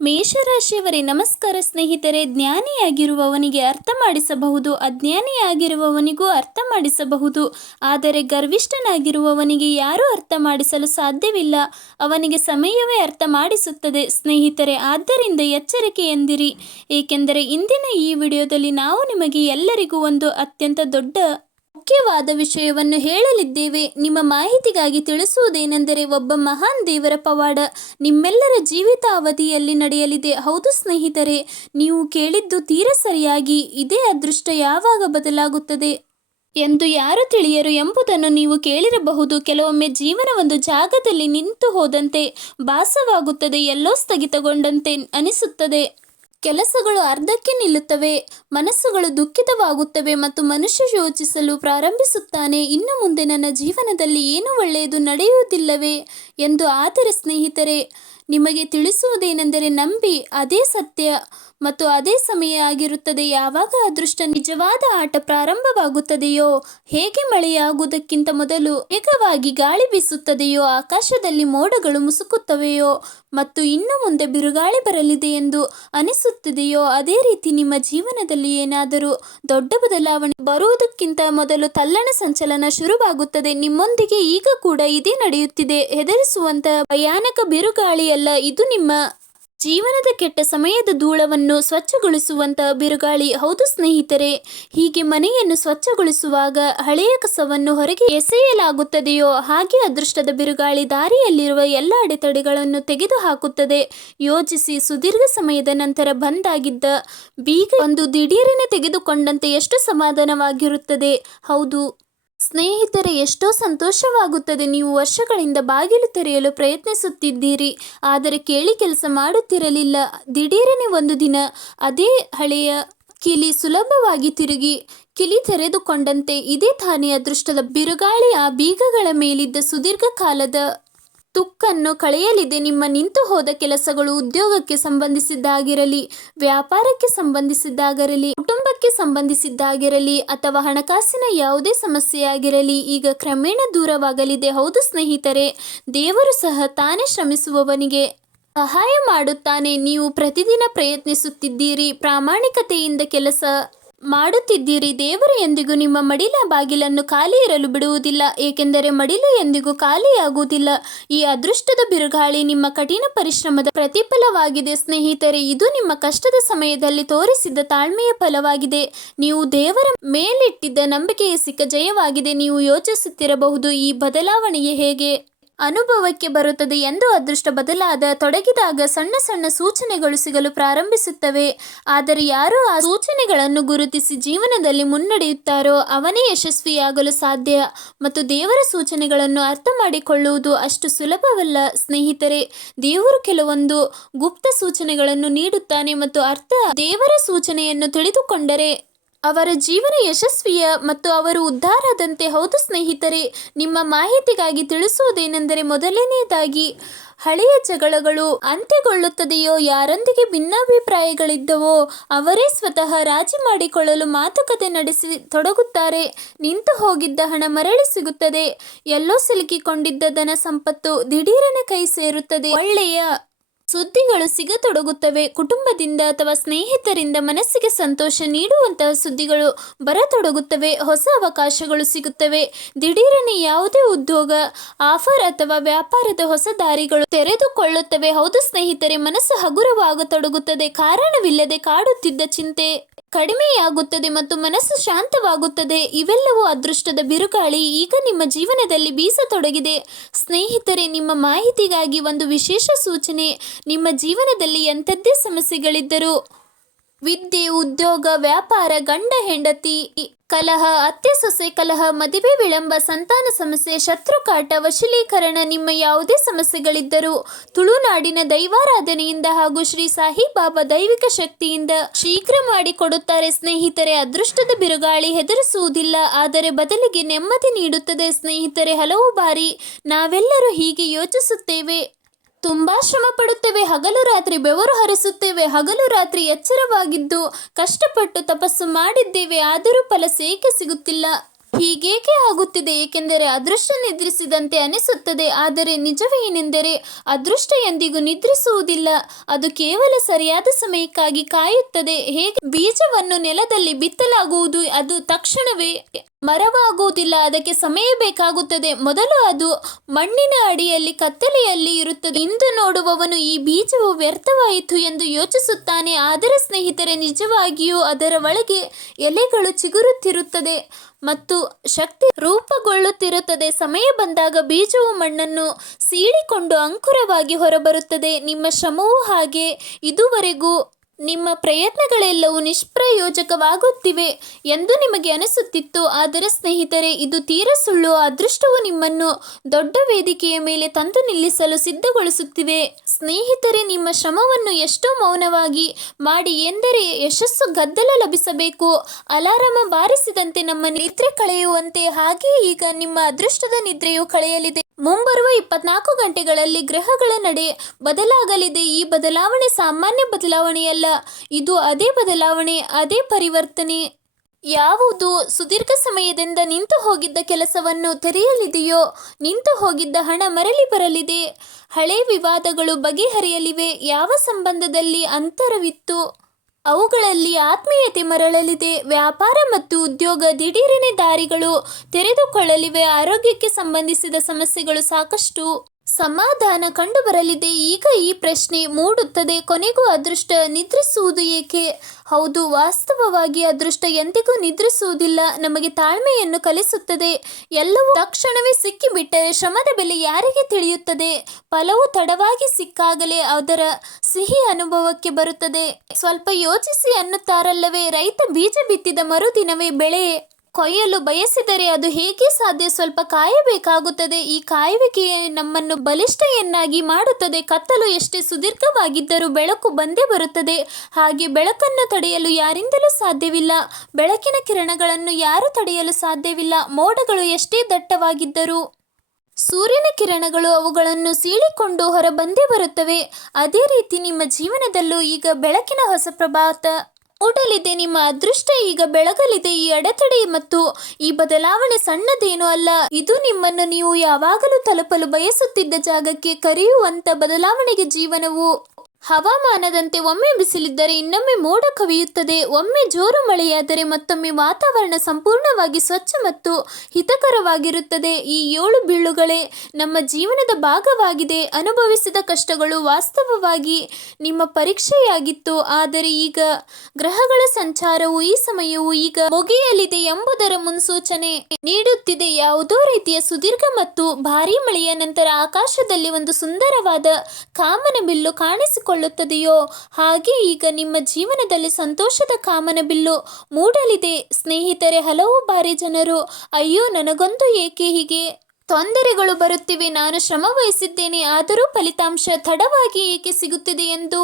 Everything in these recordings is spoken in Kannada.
ಮೇಷರಾಶಿಯವರೇ ನಮಸ್ಕಾರ ಸ್ನೇಹಿತರೆ. ಜ್ಞಾನಿಯಾಗಿರುವವನಿಗೆ ಅರ್ಥ ಮಾಡಿಸಬಹುದು, ಅಜ್ಞಾನಿಯಾಗಿರುವವನಿಗೂ ಅರ್ಥ ಮಾಡಿಸಬಹುದು. ಆದರೆ ಗರ್ವಿಷ್ಠನಾಗಿರುವವನಿಗೆ ಯಾರೂ ಅರ್ಥ ಮಾಡಿಸಲು ಸಾಧ್ಯವಿಲ್ಲ. ಅವನಿಗೆ ಸಮಯವೇ ಅರ್ಥ ಮಾಡಿಸುತ್ತದೆ ಸ್ನೇಹಿತರೆ. ಆದ್ದರಿಂದ ಎಚ್ಚರಿಕೆಯಿಂದಿರಿ, ಏಕೆಂದರೆ ಇಂದಿನ ಈ ವಿಡಿಯೋದಲ್ಲಿ ನಾವು ನಿಮಗೆ ಎಲ್ಲರಿಗೂ ಒಂದು ಅತ್ಯಂತ ದೊಡ್ಡ ಮುಖ್ಯವಾದ ವಿಷಯವನ್ನು ಹೇಳಲಿದ್ದೇವೆ. ನಿಮ್ಮ ಮಾಹಿತಿಗಾಗಿ ತಿಳಿಸುವುದೇನೆಂದರೆ, ಒಬ್ಬ ಮಹಾನ್ ದೇವರ ಪವಾಡ ನಿಮ್ಮೆಲ್ಲರ ಜೀವಿತಾವಧಿಯಲ್ಲಿ ನಡೆಯಲಿದೆ. ಹೌದು ಸ್ನೇಹಿತರೆ, ನೀವು ಕೇಳಿದ್ದು ತೀರಾ ಸರಿಯಾಗಿ. ಇದೇ ಅದೃಷ್ಟ ಯಾವಾಗ ಬದಲಾಗುತ್ತದೆ ಎಂದು ಯಾರು ತಿಳಿಯರು ಎಂಬುದನ್ನು ನೀವು ಕೇಳಿರಬಹುದು. ಕೆಲವೊಮ್ಮೆ ಜೀವನ ಒಂದು ಜಾಗದಲ್ಲಿ ನಿಂತು ಹೋದಂತೆ ಭಾಸವಾಗುತ್ತದೆ, ಎಲ್ಲೋ ಸ್ಥಗಿತಗೊಂಡಂತೆ ಅನಿಸುತ್ತದೆ. ಕೆಲಸಗಳು ಅರ್ಧಕ್ಕೆ ನಿಲ್ಲುತ್ತವೆ, ಮನಸ್ಸುಗಳು ದುಃಖಿತವಾಗುತ್ತವೆ ಮತ್ತು ಮನುಷ್ಯ ಯೋಚಿಸಲು ಪ್ರಾರಂಭಿಸುತ್ತಾನೆ, ಇನ್ನು ಮುಂದೆ ನನ್ನ ಜೀವನದಲ್ಲಿ ಏನು ಒಳ್ಳೆಯದು ನಡೆಯುವುದಿಲ್ಲವೇ ಎಂದು. ಆದರೆ ಸ್ನೇಹಿತರೆ, ನಿಮಗೆ ತಿಳಿಸುವುದೇನೆಂದರೆ, ನಂಬಿ, ಅದೇ ಸತ್ಯ ಮತ್ತು ಅದೇ ಸಮಯ ಆಗಿರುತ್ತದೆ. ಯಾವಾಗ ಅದೃಷ್ಟ ನಿಜವಾದ ಆಟ ಪ್ರಾರಂಭವಾಗುತ್ತದೆಯೋ, ಹೇಗೆ ಮಳೆಯಾಗುವುದಕ್ಕಿಂತ ಮೊದಲು ವೇಗವಾಗಿ ಗಾಳಿ ಬೀಸುತ್ತದೆಯೋ, ಆಕಾಶದಲ್ಲಿ ಮೋಡಗಳು ಮುಸುಕುತ್ತವೆಯೋ ಮತ್ತು ಇನ್ನು ಮುಂದೆ ಬಿರುಗಾಳಿ ಬರಲಿದೆ ಎಂದು ಅನಿಸುತ್ತಿದೆಯೋ, ಅದೇ ರೀತಿ ನಿಮ್ಮ ಜೀವನದಲ್ಲಿ ಏನಾದರೂ ದೊಡ್ಡ ಬದಲಾವಣೆ ಬರುವುದಕ್ಕಿಂತ ಮೊದಲು ತಲ್ಲಣ ಸಂಚಲನ ಶುರುವಾಗುತ್ತದೆ. ನಿಮ್ಮೊಂದಿಗೆ ಈಗ ಕೂಡ ಇದೇ ನಡೆಯುತ್ತಿದೆ. ಹೆದರಿಸುವಂತಹ ಭಯಾನಕ ಬಿರುಗಾಳಿಯಲ್ಲ ಇದು, ನಿಮ್ಮ ಜೀವನದ ಕೆಟ್ಟ ಸಮಯದ ಧೂಳವನ್ನು ಸ್ವಚ್ಛಗೊಳಿಸುವಂತಹ ಬಿರುಗಾಳಿ. ಹೌದು ಸ್ನೇಹಿತರೆ, ಹೀಗೆ ಮನೆಯನ್ನು ಸ್ವಚ್ಛಗೊಳಿಸುವಾಗ ಹಳೆಯ ಕಸವನ್ನು ಹೊರಗೆ ಎಸೆಯಲಾಗುತ್ತದೆಯೋ, ಹಾಗೆ ಅದೃಷ್ಟದ ಬಿರುಗಾಳಿ ದಾರಿಯಲ್ಲಿರುವ ಎಲ್ಲ ಅಡೆತಡೆಗಳನ್ನು ತೆಗೆದುಹಾಕುತ್ತದೆ. ಯೋಚಿಸಿ, ಸುದೀರ್ಘ ಸಮಯದ ನಂತರ ಬಂದಾಗಿದ್ದ ಬೀಗ ಒಂದು ದಿಢೀರನೆ ತೆಗೆದುಕೊಂಡಂತೆ ಎಷ್ಟು ಸಮಾಧಾನವಾಗಿರುತ್ತದೆ. ಹೌದು ಸ್ನೇಹಿತರೆ, ಎಷ್ಟೋ ಸಂತೋಷವಾಗುತ್ತದೆ. ನೀವು ವರ್ಷಗಳಿಂದ ಬಾಗಿಲು ತೆರೆಯಲು ಪ್ರಯತ್ನಿಸುತ್ತಿದ್ದೀರಿ, ಆದರೆ ಕೇಳಿ ಕೆಲಸ ಮಾಡುತ್ತಿರಲಿಲ್ಲ. ದಿಢೀರನೆ ಒಂದು ದಿನ ಅದೇ ಹಳೆಯ ಕಿಲಿ ಸುಲಭವಾಗಿ ತಿರುಗಿ ಕಿಲಿ ತೆರೆದುಕೊಂಡಂತೆ ಇದೇ ತಾನೇ ಅದೃಷ್ಟದ ಬಿರುಗಾಳಿ ಆ ಬೀಗಗಳ ಮೇಲಿದ್ದ ಸುದೀರ್ಘ ಕಾಲದ ತುಕ್ಕನ್ನು ಕಳೆಯಲಿದೆ. ನಿಮ್ಮ ನಿಂತು ಹೋದ ಕೆಲಸಗಳು ಉದ್ಯೋಗಕ್ಕೆ ಸಂಬಂಧಿಸಿದ್ದಾಗಿರಲಿ, ವ್ಯಾಪಾರಕ್ಕೆ ಸಂಬಂಧಿಸಿದ್ದಾಗಿರಲಿ, ಕುಟುಂಬಕ್ಕೆ ಸಂಬಂಧಿಸಿದ್ದಾಗಿರಲಿ ಅಥವಾ ಹಣಕಾಸಿನ ಯಾವುದೇ ಸಮಸ್ಯೆಯಾಗಿರಲಿ, ಈಗ ಕ್ರಮೇಣ ದೂರವಾಗಲಿದೆ. ಹೌದು ಸ್ನೇಹಿತರೆ, ದೇವರು ಸಹ ತಾನೇ ಶ್ರಮಿಸುವವನಿಗೆ ಸಹಾಯ ಮಾಡುತ್ತಾನೆ. ನೀವು ಪ್ರತಿದಿನ ಪ್ರಯತ್ನಿಸುತ್ತಿದ್ದೀರಿ, ಪ್ರಾಮಾಣಿಕತೆಯಿಂದ ಕೆಲಸ ಮಾಡುತ್ತಿದ್ದೀರಿ. ದೇವರು ಎಂದಿಗೂ ನಿಮ್ಮ ಮಡಿಲ ಬಾಗಿಲನ್ನು ಖಾಲಿ ಇರಲು ಬಿಡುವುದಿಲ್ಲ, ಏಕೆಂದರೆ ಮಡಿಲು ಎಂದಿಗೂ ಖಾಲಿಯಾಗುವುದಿಲ್ಲ. ಈ ಅದೃಷ್ಟದ ಬಿರುಗಾಳಿ ನಿಮ್ಮ ಕಠಿಣ ಪರಿಶ್ರಮದ ಪ್ರತಿಫಲವಾಗಿದೆ ಸ್ನೇಹಿತರೆ. ಇದು ನಿಮ್ಮ ಕಷ್ಟದ ಸಮಯದಲ್ಲಿ ತೋರಿಸಿದ ತಾಳ್ಮೆಯ ಫಲವಾಗಿದೆ. ನೀವು ದೇವರ ಮೇಲಿಟ್ಟಿದ್ದ ನಂಬಿಕೆಯ ಸಿಕ್ಕ ಜಯವಾಗಿದೆ. ನೀವು ಯೋಚಿಸುತ್ತಿರಬಹುದು, ಈ ಬದಲಾವಣೆಯೇ ಹೇಗೆ ಅನುಭವಕ್ಕೆ ಬರುತ್ತದೆ ಎಂದು. ಅದೃಷ್ಟ ಬದಲಾದ ತೊಡಗಿದಾಗ ಸಣ್ಣ ಸಣ್ಣ ಸೂಚನೆಗಳು ಸಿಗಲು ಪ್ರಾರಂಭಿಸುತ್ತವೆ. ಆದರೆ ಯಾರು ಆ ಸೂಚನೆಗಳನ್ನು ಗುರುತಿಸಿ ಜೀವನದಲ್ಲಿ ಮುನ್ನಡೆಯುತ್ತಾರೋ ಅವನೇ ಯಶಸ್ವಿಯಾಗಲು ಸಾಧ್ಯ. ಮತ್ತು ದೇವರ ಸೂಚನೆಗಳನ್ನು ಅರ್ಥ ಮಾಡಿಕೊಳ್ಳುವುದು ಅಷ್ಟು ಸುಲಭವಲ್ಲ ಸ್ನೇಹಿತರೆ. ದೇವರು ಕೆಲವೊಂದು ಗುಪ್ತ ಸೂಚನೆಗಳನ್ನು ನೀಡುತ್ತಾನೆ ಮತ್ತು ದೇವರ ಸೂಚನೆಯನ್ನು ತಿಳಿದುಕೊಂಡರೆ ಅವರ ಜೀವನ ಯಶಸ್ವಿಯ ಮತ್ತು ಅವರು ಉದ್ಧಾರದಂತೆ. ಹೌದು ಸ್ನೇಹಿತರೆ, ನಿಮ್ಮ ಮಾಹಿತಿಗಾಗಿ ತಿಳಿಸುವುದೇನೆಂದರೆ, ಮೊದಲನೆಯದಾಗಿ ಹಳೆಯ ಜಗಳಗಳು ಅಂತ್ಯಗೊಳ್ಳುತ್ತದೆಯೋ, ಯಾರೊಂದಿಗೆ ಭಿನ್ನಾಭಿಪ್ರಾಯಗಳಿದ್ದವೋ ಅವರೇ ಸ್ವತಃ ರಾಜಿ ಮಾಡಿಕೊಳ್ಳಲು ಮಾತುಕತೆ ನಡೆಸಿ ತೊಡಗುತ್ತಾರೆ. ನಿಂತು ಹೋಗಿದ್ದ ಹಣ ಮರಳಿ ಸಿಗುತ್ತದೆ. ಎಲ್ಲೋ ಸಿಲುಕಿಕೊಂಡಿದ್ದ ಧನ ಸಂಪತ್ತು ದಿಢೀರನೆ ಕೈ ಸೇರುತ್ತದೆ. ಒಳ್ಳೆಯ ಸುದ್ದಿಗಳು ಸಿಗತೊಡಗುತ್ತವೆ. ಕುಟುಂಬದಿಂದ ಅಥವಾ ಸ್ನೇಹಿತರಿಂದ ಮನಸ್ಸಿಗೆ ಸಂತೋಷ ನೀಡುವಂತಹ ಸುದ್ದಿಗಳು ಬರತೊಡಗುತ್ತವೆ. ಹೊಸ ಅವಕಾಶಗಳು ಸಿಗುತ್ತವೆ. ದಿಢೀರನೆ ಯಾವುದೇ ಉದ್ಯೋಗ ಆಫರ್ ಅಥವಾ ವ್ಯಾಪಾರದ ಹೊಸ ದಾರಿಗಳು ತೆರೆದುಕೊಳ್ಳುತ್ತವೆ. ಹೌದು ಸ್ನೇಹಿತರೆ, ಮನಸ್ಸು ಹಗುರವಾಗತೊಡಗುತ್ತದೆ. ಕಾರಣವಿಲ್ಲದೆ ಕಾಡುತ್ತಿದ್ದ ಚಿಂತೆ ಕಡಿಮೆಯಾಗುತ್ತದೆ ಮತ್ತು ಮನಸ್ಸು ಶಾಂತವಾಗುತ್ತದೆ. ಇವೆಲ್ಲವೂ ಅದೃಷ್ಟದ ಬಿರುಗಾಳಿ ಈಗ ನಿಮ್ಮ ಜೀವನದಲ್ಲಿ ಬೀಸತೊಡಗಿದೆ. ಸ್ನೇಹಿತರೆ, ನಿಮ್ಮ ಮಾಹಿತಿಗಾಗಿ ಒಂದು ವಿಶೇಷ ಸೂಚನೆ. ನಿಮ್ಮ ಜೀವನದಲ್ಲಿ ಎಂಥದ್ದೇ ಸಮಸ್ಯೆಗಳಿದ್ದರೂ, ವಿದ್ಯೆ, ಉದ್ಯೋಗ, ವ್ಯಾಪಾರ, ಗಂಡ ಹೆಂಡತಿ ಕಲಹ, ಅತ್ತೆ ಸೊಸೆ ಕಲಹ, ಮದುವೆ ವಿಳಂಬ, ಸಂತಾನ ಸಮಸ್ಯೆ, ಶತ್ರುಕಾಟ, ವಶೀಕರಣ, ನಿಮ್ಮ ಯಾವುದೇ ಸಮಸ್ಯೆಗಳಿದ್ದರೂ ತುಳುನಾಡಿನ ದೈವಾರಾಧನೆಯಿಂದ ಹಾಗೂ ಶ್ರೀ ಸಾಯಿಬಾಬಾ ದೈವಿಕ ಶಕ್ತಿಯಿಂದ ಶೀಘ್ರ ಮಾಡಿಕೊಡುತ್ತಾರೆ ಸ್ನೇಹಿತರೆ. ಅದೃಷ್ಟದ ಬಿರುಗಾಳಿ ಹೆದರಿಸುವುದಿಲ್ಲ, ಆದರೆ ಬದಲಿಗೆ ನೆಮ್ಮದಿ ನೀಡುತ್ತದೆ ಸ್ನೇಹಿತರೆ. ಹಲವು ಬಾರಿ ನಾವೆಲ್ಲರೂ ಹೀಗೆ ಯೋಚಿಸುತ್ತೇವೆ, ತುಂಬಾ ಶ್ರಮ ಪಡುತ್ತೇವೆ, ಹಗಲು ರಾತ್ರಿ ಬೆವರು ಹರಿಸುತ್ತೇವೆ, ಹಗಲು ರಾತ್ರಿ ಎಚ್ಚರವಾಗಿದ್ದು ಕಷ್ಟಪಟ್ಟು ತಪಸ್ಸು ಮಾಡಿದ್ದೇವೆ, ಆದರೂ ಫಲ ಏಕೆ ಸಿಗುತ್ತಿಲ್ಲ ಹೀಗೇಕೆ ಆಗುತ್ತಿದೆ? ಏಕೆಂದರೆ ಅದೃಷ್ಟ ನಿದ್ರಿಸಿದಂತೆ ಅನಿಸುತ್ತದೆ. ಆದರೆ ನಿಜವೇನೆಂದರೆ ಅದೃಷ್ಟ ಎಂದಿಗೂ ನಿದ್ರಿಸುವುದಿಲ್ಲ. ಅದು ಕೇವಲ ಸರಿಯಾದ ಸಮಯಕ್ಕಾಗಿ ಕಾಯುತ್ತದೆ. ಹೇಗೆ ಬೀಜವನ್ನು ನೆಲದಲ್ಲಿ ಬಿತ್ತಲಾಗುವುದು, ಅದು ತಕ್ಷಣವೇ ಮರವಾಗುವುದಿಲ್ಲ. ಅದಕ್ಕೆ ಸಮಯ ಬೇಕಾಗುತ್ತದೆ. ಮೊದಲು ಅದು ಮಣ್ಣಿನ ಅಡಿಯಲ್ಲಿ ಕತ್ತಲೆಯಲ್ಲಿ ಇರುತ್ತದೆ. ಇಂದು ನೋಡುವವನು ಈ ಬೀಜವು ವ್ಯರ್ಥವಾಯಿತು ಎಂದು ಯೋಚಿಸುತ್ತಾನೆ. ಆದರೆ ಸ್ನೇಹಿತರೆ, ನಿಜವಾಗಿಯೂ ಅದರ ಒಳಗೆ ಎಲೆಗಳು ಚಿಗುರುತ್ತಿರುತ್ತದೆ ಮತ್ತು ಶಕ್ತಿ ರೂಪುಗೊಳ್ಳುತ್ತಿರುತ್ತದೆ. ಸಮಯ ಬಂದಾಗ ಬೀಜವು ಮಣ್ಣನ್ನು ಸೀಳಿಕೊಂಡು ಅಂಕುರವಾಗಿ ಹೊರಬರುತ್ತದೆ. ನಿಮ್ಮ ಶ್ರಮವೂ ಹಾಗೆ. ಇದುವರೆಗೂ ನಿಮ್ಮ ಪ್ರಯತ್ನಗಳೆಲ್ಲವೂ ನಿಷ್ಪ್ರಯೋಜಕವಾಗುತ್ತಿವೆ ಎಂದು ನಿಮಗೆ ಅನಿಸುತ್ತಿತ್ತು. ಆದರೆ ಸ್ನೇಹಿತರೆ, ಇದು ತೀರಾ ಸುಳ್ಳು. ಅದೃಷ್ಟವು ನಿಮ್ಮನ್ನು ದೊಡ್ಡ ವೇದಿಕೆಯ ಮೇಲೆ ತಂದು ನಿಲ್ಲಿಸಲು ಸಿದ್ಧಗೊಳಿಸುತ್ತಿವೆ. ಸ್ನೇಹಿತರೆ, ನಿಮ್ಮ ಶ್ರಮವನ್ನು ಎಷ್ಟೋ ಮೌನವಾಗಿ ಮಾಡಿ ಎಂದರೆ ಯಶಸ್ಸು ಗದ್ದಲ ಲಭಿಸಬೇಕು. ಅಲಾರಾಮ ಬಾರಿಸಿದಂತೆ ನಮ್ಮ ನಿದ್ರೆ ಕಳೆಯುವಂತೆ ಹಾಗೆ ಈಗ ನಿಮ್ಮ ಅದೃಷ್ಟದ ನಿದ್ರೆಯು ಕಳೆಯಲಿದೆ. ಮುಂಬರುವ 24 ಗಂಟೆಗಳಲ್ಲಿ ಗ್ರಹಗಳ ನಡೆ ಬದಲಾಗಲಿದೆ. ಈ ಬದಲಾವಣೆ ಸಾಮಾನ್ಯ ಬದಲಾವಣೆಯಲ್ಲ. ಇದು ಅದೇ ಬದಲಾವಣೆ, ಅದೇ ಪರಿವರ್ತನೆ. ಯಾವುದು ಸುದೀರ್ಘ ಸಮಯದಿಂದ ನಿಂತು ಹೋಗಿದ್ದ ಕೆಲಸವನ್ನು ತೆರೆಯಲಿದೆಯೋ, ನಿಂತು ಹೋಗಿದ್ದ ಹಣ ಮರಳಿ ಬರಲಿದೆ. ಹಳೆ ವಿವಾದಗಳು ಬಗೆಹರಿಯಲಿವೆ. ಯಾವ ಸಂಬಂಧದಲ್ಲಿ ಅಂತರವಿತ್ತು ಅವುಗಳಲ್ಲಿ ಆತ್ಮೀಯತೆ ಮರಳಲಿದೆ. ವ್ಯಾಪಾರ ಮತ್ತು ಉದ್ಯೋಗ ದಿಢೀರನೆ ದಾರಿಗಳು ತೆರೆದುಕೊಳ್ಳಲಿವೆ. ಆರೋಗ್ಯಕ್ಕೆ ಸಂಬಂಧಿಸಿದ ಸಮಸ್ಯೆಗಳು ಸಾಕಷ್ಟು ಸಮಾಧಾನ ಕಂಡುಬರಲಿದೆ. ಈಗ ಈ ಪ್ರಶ್ನೆ ಮೂಡುತ್ತದೆ, ಕೊನೆಗೂ ಅದೃಷ್ಟ ನಿದ್ರಿಸುವುದು ಏಕೆ? ಹೌದು, ವಾಸ್ತವವಾಗಿ ಅದೃಷ್ಟ ಎಂದಿಗೂ ನಿದ್ರಿಸುವುದಿಲ್ಲ. ನಮಗೆ ತಾಳ್ಮೆಯನ್ನು ಕಲಿಸುತ್ತದೆ. ಎಲ್ಲವೂ ತಕ್ಷಣವೇ ಸಿಕ್ಕಿಬಿಟ್ಟರೆ ಶ್ರಮದ ಬೆಲೆ ಯಾರಿಗೆ ತಿಳಿಯುತ್ತದೆ? ಫಲವು ತಡವಾಗಿ ಸಿಕ್ಕಾಗಲೇ ಅದರ ಸಿಹಿ ಅನುಭವಕ್ಕೆ ಬರುತ್ತದೆ. ಸ್ವಲ್ಪ ಯೋಚಿಸಿ ಅನ್ನುತ್ತಾರಲ್ಲವೇ, ರೈತ ಬೀಜ ಬಿತ್ತಿದ ಮರುದಿನವೇ ಬೆಳೆ ಕೊಯ್ಯಲು ಬಯಸಿದರೆ ಅದು ಹೇಗೆ ಸಾಧ್ಯ? ಸ್ವಲ್ಪ ಕಾಯಬೇಕಾಗುತ್ತದೆ. ಈ ಕಾಯುವಿಕೆಯೇ ನಮ್ಮನ್ನು ಬಲಿಷ್ಠಯನ್ನಾಗಿ ಮಾಡುತ್ತದೆ. ಕತ್ತಲು ಎಷ್ಟೇ ಸುದೀರ್ಘವಾಗಿದ್ದರೂ ಬೆಳಕು ಬಂದೇ ಬರುತ್ತದೆ. ಹಾಗೆ ಬೆಳಕನ್ನು ತಡೆಯಲು ಯಾರಿಂದಲೂ ಸಾಧ್ಯವಿಲ್ಲ. ಬೆಳಕಿನ ಕಿರಣಗಳನ್ನು ಯಾರೂ ತಡೆಯಲು ಸಾಧ್ಯವಿಲ್ಲ. ಮೋಡಗಳು ಎಷ್ಟೇ ದಟ್ಟವಾಗಿದ್ದರೂ ಸೂರ್ಯನ ಕಿರಣಗಳು ಅವುಗಳನ್ನು ಸೀಳಿಕೊಂಡು ಹೊರಬಂದೇ ಬರುತ್ತವೆ. ಅದೇ ರೀತಿ ನಿಮ್ಮ ಜೀವನದಲ್ಲೂ ಈಗ ಬೆಳಕಿನ ಹೊಸ ಪ್ರಭಾತ ಮೂಡಲಿದೆ. ನಿಮ್ಮ ಅದೃಷ್ಟ ಈಗ ಬೆಳಗಲಿದೆ. ಈ ಅಡೆತಡೆ ಮತ್ತು ಈ ಬದಲಾವಣೆ ಸಣ್ಣದೇನೂ ಅಲ್ಲ. ಇದು ನಿಮ್ಮನ್ನು ನೀವು ಯಾವಾಗಲೂ ತಲುಪಲು ಬಯಸುತ್ತಿದ್ದ ಜಾಗಕ್ಕೆ ಕರೆಯುವಂತ ಬದಲಾವಣೆಗೆ. ಜೀವನವು ಹವಾಮಾನದಂತೆ ಒಮ್ಮೆ ಬಿಸಿಲಿದ್ದರೆ ಇನ್ನೊಮ್ಮೆ ಮೋಡ ಕವಿಯುತ್ತದೆ. ಒಮ್ಮೆ ಜೋರು ಮಳೆಯಾದರೆ ಮತ್ತೊಮ್ಮೆ ವಾತಾವರಣ ಸಂಪೂರ್ಣವಾಗಿ ಸ್ವಚ್ಛ ಮತ್ತು ಹಿತಕರವಾಗಿರುತ್ತದೆ. ಈ 7 ಬೀಳುಗಳೇ ನಮ್ಮ ಜೀವನದ ಭಾಗವಾಗಿದೆ. ಅನುಭವಿಸಿದ ಕಷ್ಟಗಳು ವಾಸ್ತವವಾಗಿ ನಿಮ್ಮ ಪರೀಕ್ಷೆಯಾಗಿತ್ತು. ಆದರೆ ಈಗ ಗ್ರಹಗಳ ಸಂಚಾರವು ಈ ಸಮಯವು ಈಗ ಮುಗಿಯಲಿದೆ ಎಂಬುದರ ಮುನ್ಸೂಚನೆ ನೀಡುತ್ತಿದೆ. ಯಾವುದೋ ರೀತಿಯ ಸುದೀರ್ಘ ಮತ್ತು ಭಾರೀ ಮಳೆಯ ನಂತರ ಆಕಾಶದಲ್ಲಿ ಒಂದು ಸುಂದರವಾದ ಕಾಮನ ಬಿಲ್ಲು ಕಾಣಿಸಿಕೊಳ್ಳುತ್ತದೆಯೋ ಹಾಗೆ ಈಗ ನಿಮ್ಮ ಜೀವನದಲ್ಲಿ ಸಂತೋಷದ ಕಾಮನ ಬಿಲ್ಲು ಮೂಡಲಿದೆ. ಸ್ನೇಹಿತರೆ, ಹಲವು ಬಾರಿ ಜನರು ಅಯ್ಯೋ ನನಗೊಂದು ಏಕೆ ಹೀಗೆ ತೊಂದರೆಗಳು ಬರುತ್ತಿವೆ, ನಾನು ಶ್ರಮ ವಹಿಸಿದ್ದೇನೆ ಆದರೂ ಫಲಿತಾಂಶ ತಡವಾಗಿ ಏಕೆ ಸಿಗುತ್ತಿದೆ ಎಂದು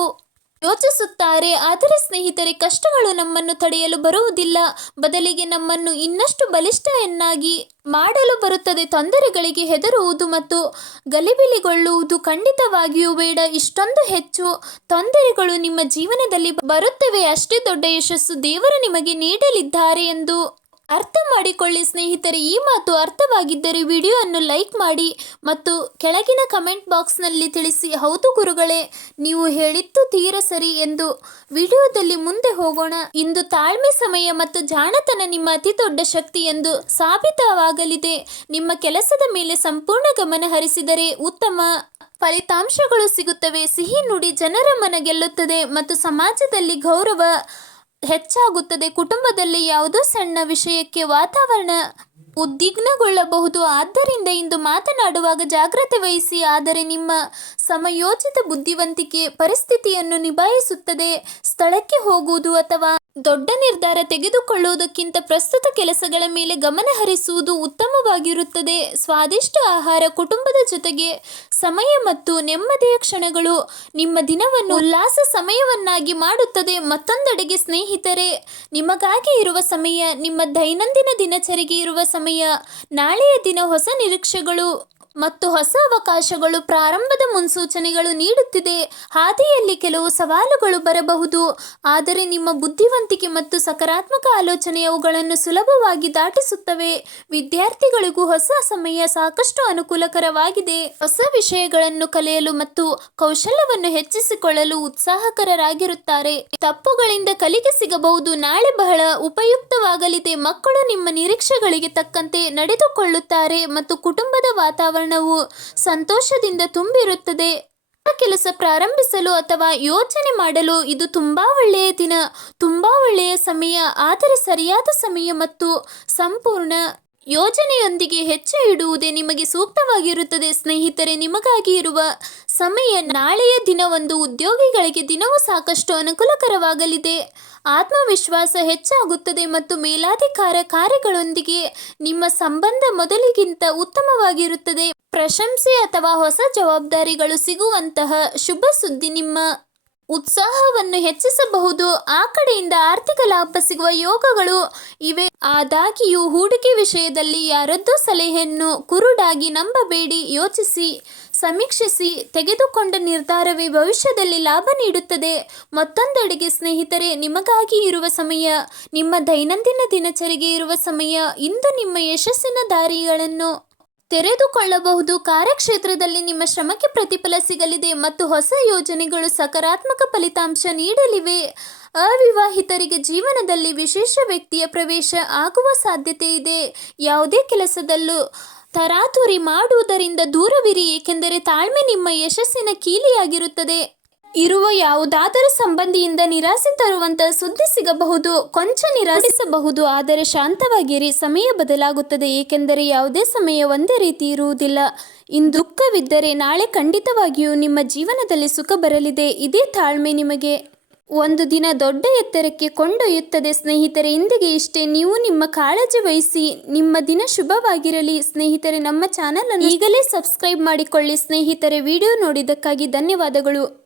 ಯೋಚಿಸುತ್ತಾರೆ. ಆದರೆ ಸ್ನೇಹಿತರೆ, ಕಷ್ಟಗಳು ನಮ್ಮನ್ನು ತಡೆಯಲು ಬರುವುದಿಲ್ಲ, ಬದಲಿಗೆ ನಮ್ಮನ್ನು ಇನ್ನಷ್ಟು ಬಲಿಷ್ಠಯನ್ನಾಗಿ ಮಾಡಲು ಬರುತ್ತದೆ. ತೊಂದರೆಗಳಿಗೆ ಹೆದರುವುದು ಮತ್ತು ಗಲಿಬಿಲಿಗೊಳ್ಳುವುದು ಖಂಡಿತವಾಗಿಯೂ ಬೇಡ. ಇಷ್ಟೊಂದು ಹೆಚ್ಚು ತೊಂದರೆಗಳು ನಿಮ್ಮ ಜೀವನದಲ್ಲಿ ಬರುತ್ತವೆ, ಅಷ್ಟೇ ದೊಡ್ಡ ಯಶಸ್ಸು ದೇವರು ನಿಮಗೆ ನೀಡಲಿದ್ದಾರೆ ಎಂದು ಅರ್ಥ ಮಾಡಿಕೊಳ್ಳಿ. ಸ್ನೇಹಿತರೆ, ಈ ಮಾತು ಅರ್ಥವಾಗಿದ್ದರೆ ವಿಡಿಯೋವನ್ನು ಲೈಕ್ ಮಾಡಿ ಮತ್ತು ಕೆಳಗಿನ ಕಮೆಂಟ್ ಬಾಕ್ಸ್ನಲ್ಲಿ ತಿಳಿಸಿ, ಹೌದು ಗುರುಗಳೇ, ನೀವು ಹೇಳಿದ್ದು ತೀರ ಸರಿ ಎಂದು. ವಿಡಿಯೋದಲ್ಲಿ ಮುಂದೆ ಹೋಗೋಣ. ಇಂದು ತಾಳ್ಮೆ, ಸಮಯ ಮತ್ತು ಜಾಣತನ ನಿಮ್ಮ ಅತಿ ದೊಡ್ಡ ಶಕ್ತಿ ಎಂದು ಸಾಬೀತವಾಗಲಿದೆ. ನಿಮ್ಮ ಕೆಲಸದ ಮೇಲೆ ಸಂಪೂರ್ಣ ಗಮನ ಹರಿಸಿದರೆ ಉತ್ತಮ ಫಲಿತಾಂಶಗಳು ಸಿಗುತ್ತವೆ. ಸಿಹಿ ನುಡಿ ಜನರ ಮನ ಗೆಲ್ಲುತ್ತದೆ ಮತ್ತು ಸಮಾಜದಲ್ಲಿ ಗೌರವ ಹೆಚ್ಚಾಗುತ್ತದೆ. ಕುಟುಂಬದಲ್ಲಿ ಯಾವುದೋ ಸಣ್ಣ ವಿಷಯಕ್ಕೆ ವಾತಾವರಣ ಉದ್ವಿಗ್ನಗೊಳ್ಳಬಹುದು. ಆದ್ದರಿಂದ ಇಂದು ಮಾತನಾಡುವಾಗ ಜಾಗ್ರತೆ ವಹಿಸಿ. ಆದರೆ ನಿಮ್ಮ ಸಮಯೋಚಿತ ಬುದ್ಧಿವಂತಿಕೆ ಪರಿಸ್ಥಿತಿಯನ್ನು ನಿಭಾಯಿಸುತ್ತದೆ. ಸ್ಥಳಕ್ಕೆ ಹೋಗುವುದು ಅಥವಾ ದೊಡ್ಡ ನಿರ್ಧಾರ ತೆಗೆದುಕೊಳ್ಳುವುದಕ್ಕಿಂತ ಪ್ರಸ್ತುತ ಕೆಲಸಗಳ ಮೇಲೆ ಗಮನ ಹರಿಸುವುದು ಉತ್ತಮವಾಗಿರುತ್ತದೆ. ಸ್ವಾದಿಷ್ಟ ಆಹಾರ, ಕುಟುಂಬದ ಜೊತೆಗೆ ಸಮಯ ಮತ್ತು ನೆಮ್ಮದಿಯ ಕ್ಷಣಗಳು ನಿಮ್ಮ ದಿನವನ್ನು ಉಲ್ಲಾಸ ಸಮಯವನ್ನಾಗಿ ಮಾಡುತ್ತದೆ. ಮತ್ತೊಂದೆಡೆಗೆ ಸ್ನೇಹಿತರೆ, ನಿಮಗಾಗಿ ಇರುವ ಸಮಯ, ನಿಮ್ಮ ದೈನಂದಿನ ದಿನಚರಿಗೆ ಇರುವ ಸಮಯ, ನಾಳೆಯ ದಿನ ಹೊಸ ನಿರೀಕ್ಷೆಗಳು ಮತ್ತು ಹೊಸ ಅವಕಾಶಗಳು ಪ್ರಾರಂಭದ ಮುನ್ಸೂಚನೆಗಳು ನೀಡುತ್ತಿದೆ. ಹಾದಿಯಲ್ಲಿ ಕೆಲವು ಸವಾಲುಗಳು ಬರಬಹುದು, ಆದರೆ ನಿಮ್ಮ ಬುದ್ಧಿವಂತಿಕೆ ಮತ್ತು ಸಕಾರಾತ್ಮಕ ಆಲೋಚನೆ ಅವುಗಳನ್ನು ಸುಲಭವಾಗಿ ದಾಟಿಸುತ್ತವೆ. ವಿದ್ಯಾರ್ಥಿಗಳಿಗೂ ಹೊಸ ಸಮಯ ಸಾಕಷ್ಟು ಅನುಕೂಲಕರವಾಗಿದೆ. ಹೊಸ ವಿಷಯಗಳನ್ನು ಕಲಿಯಲು ಮತ್ತು ಕೌಶಲ್ಯವನ್ನು ಹೆಚ್ಚಿಸಿಕೊಳ್ಳಲು ಉತ್ಸಾಹಕರಾಗಿರುತ್ತಾರೆ. ತಪ್ಪುಗಳಿಂದ ಕಲಿಕೆ ಸಿಗಬಹುದು. ನಾಳೆ ಬಹಳ ಉಪಯುಕ್ತವಾಗಲಿದೆ. ಮಕ್ಕಳು ನಿಮ್ಮ ನಿರೀಕ್ಷೆಗಳಿಗೆ ತಕ್ಕಂತೆ ನಡೆದುಕೊಳ್ಳುತ್ತಾರೆ ಮತ್ತು ಕುಟುಂಬದ ವಾತಾವರಣವು ಸಂತೋಷದಿಂದ ತುಂಬಿರುತ್ತದೆ. ಕೆಲಸ ಪ್ರಾರಂಭಿಸಲು ಅಥವಾ ಯೋಚನೆ ಮಾಡಲು ಇದು ತುಂಬಾ ಒಳ್ಳೆಯ ದಿನ, ತುಂಬಾ ಒಳ್ಳೆಯ ಸಮಯ. ಆದರೆ ಸರಿಯಾದ ಸಮಯ ಮತ್ತು ಸಂಪೂರ್ಣ ಯೋಜನೆಯೊಂದಿಗೆ ಹೆಜ್ಜೆ ಇಡುವುದೇ ನಿಮಗೆ ಸೂಕ್ತವಾಗಿರುತ್ತದೆ. ಸ್ನೇಹಿತರೆ, ನಿಮಗಾಗಿ ಇರುವ ಸಮಯ ನಾಳೆಯ ದಿನ ಒಂದು ಉದ್ಯೋಗಿಗಳಿಗೆ ದಿನವೂ ಸಾಕಷ್ಟು ಅನುಕೂಲಕರವಾಗಲಿದೆ. ಆತ್ಮವಿಶ್ವಾಸ ಹೆಚ್ಚಾಗುತ್ತದೆ ಮತ್ತು ಮೇಲಾಧಿಕಾರ ಕಾರ್ಯಗಳೊಂದಿಗೆ ನಿಮ್ಮ ಸಂಬಂಧ ಮೊದಲಿಗಿಂತ ಉತ್ತಮವಾಗಿರುತ್ತದೆ. ಪ್ರಶಂಸೆ ಅಥವಾ ಹೊಸ ಜವಾಬ್ದಾರಿಗಳು ಸಿಗುವಂತಹ ಶುಭ ಸುದ್ದಿ ನಿಮ್ಮ ಉತ್ಸಾಹವನ್ನು ಹೆಚ್ಚಿಸಬಹುದು. ಆ ಕಡೆಯಿಂದ ಆರ್ಥಿಕ ಲಾಭ ಸಿಗುವ ಯೋಗಗಳು ಇವೆ. ಆದಾಗ್ಯೂ ಹೂಡಿಕೆ ವಿಷಯದಲ್ಲಿ ಯಾರದ್ದೋ ಸಲಹೆಯನ್ನು ಕುರುಡಾಗಿ ನಂಬಬೇಡಿ. ಯೋಚಿಸಿ, ಸಮೀಕ್ಷಿಸಿ ತೆಗೆದುಕೊಂಡ ನಿರ್ಧಾರವೇ ಭವಿಷ್ಯದಲ್ಲಿ ಲಾಭ ನೀಡುತ್ತದೆ. ಮತ್ತೊಂದೆಡೆಗೆ ಸ್ನೇಹಿತರೆ, ನಿಮಗಾಗಿ ಇರುವ ಸಮಯ, ನಿಮ್ಮ ದೈನಂದಿನ ದಿನಚರಿಗೆ ಇರುವ ಸಮಯ ಇಂದು ನಿಮ್ಮ ಯಶಸ್ಸಿನ ದಾರಿಗಳನ್ನು ತೆರೆದುಕೊಳ್ಳಬಹುದು. ಕಾರ್ಯಕ್ಷೇತ್ರದಲ್ಲಿ ನಿಮ್ಮ ಶ್ರಮಕ್ಕೆ ಪ್ರತಿಫಲ ಸಿಗಲಿದೆ ಮತ್ತು ಹೊಸ ಯೋಜನೆಗಳು ಸಕಾರಾತ್ಮಕ ಫಲಿತಾಂಶ ನೀಡಲಿವೆ. ಅವಿವಾಹಿತರಿಗೆ ಜೀವನದಲ್ಲಿ ವಿಶೇಷ ವ್ಯಕ್ತಿಯ ಪ್ರವೇಶ ಆಗುವ ಸಾಧ್ಯತೆ ಇದೆ. ಯಾವುದೇ ಕೆಲಸದಲ್ಲೂ ತರಾತುರಿ ಮಾಡುವುದರಿಂದ ದೂರವಿರಿ, ಏಕೆಂದರೆ ತಾಳ್ಮೆ ನಿಮ್ಮ ಯಶಸ್ಸಿನ ಕೀಲಿಯಾಗಿರುತ್ತದೆ. ಇರುವ ಯಾವುದಾದರೂ ಸಂಬಂಧಿಯಿಂದ ನಿರಾಸೆ ತರುವಂತಹ ಸುದ್ದಿ ಸಿಗಬಹುದು. ಕೊಂಚ ನಿರಾಸೆಸಬಹುದು, ಆದರೆ ಶಾಂತವಾಗಿರಿ. ಸಮಯ ಬದಲಾಗುತ್ತದೆ, ಏಕೆಂದರೆ ಯಾವುದೇ ಸಮಯ ಒಂದೇ ರೀತಿ ಇರುವುದಿಲ್ಲ. ಇಂದು ದುಃಖವಿದ್ದರೆ ನಾಳೆ ಖಂಡಿತವಾಗಿಯೂ ನಿಮ್ಮ ಜೀವನದಲ್ಲಿ ಸುಖ ಬರಲಿದೆ. ಇದೇ ತಾಳ್ಮೆ ನಿಮಗೆ ಒಂದು ದಿನ ದೊಡ್ಡ ಎತ್ತರಕ್ಕೆ ಕೊಂಡೊಯ್ಯುತ್ತದೆ. ಸ್ನೇಹಿತರೆ, ಇಂದಿಗೆ ಇಷ್ಟೇ. ನೀವು ನಿಮ್ಮ ಕಾಳಜಿ ವಹಿಸಿ. ನಿಮ್ಮ ದಿನ ಶುಭವಾಗಿರಲಿ. ಸ್ನೇಹಿತರೆ, ನಮ್ಮ ಚಾನಲ್ ಅನ್ನು ಈಗಲೇ ಸಬ್ಸ್ಕ್ರೈಬ್ ಮಾಡಿಕೊಳ್ಳಿ. ಸ್ನೇಹಿತರೆ, ವಿಡಿಯೋ ನೋಡಿದ್ದಕ್ಕಾಗಿ ಧನ್ಯವಾದಗಳು.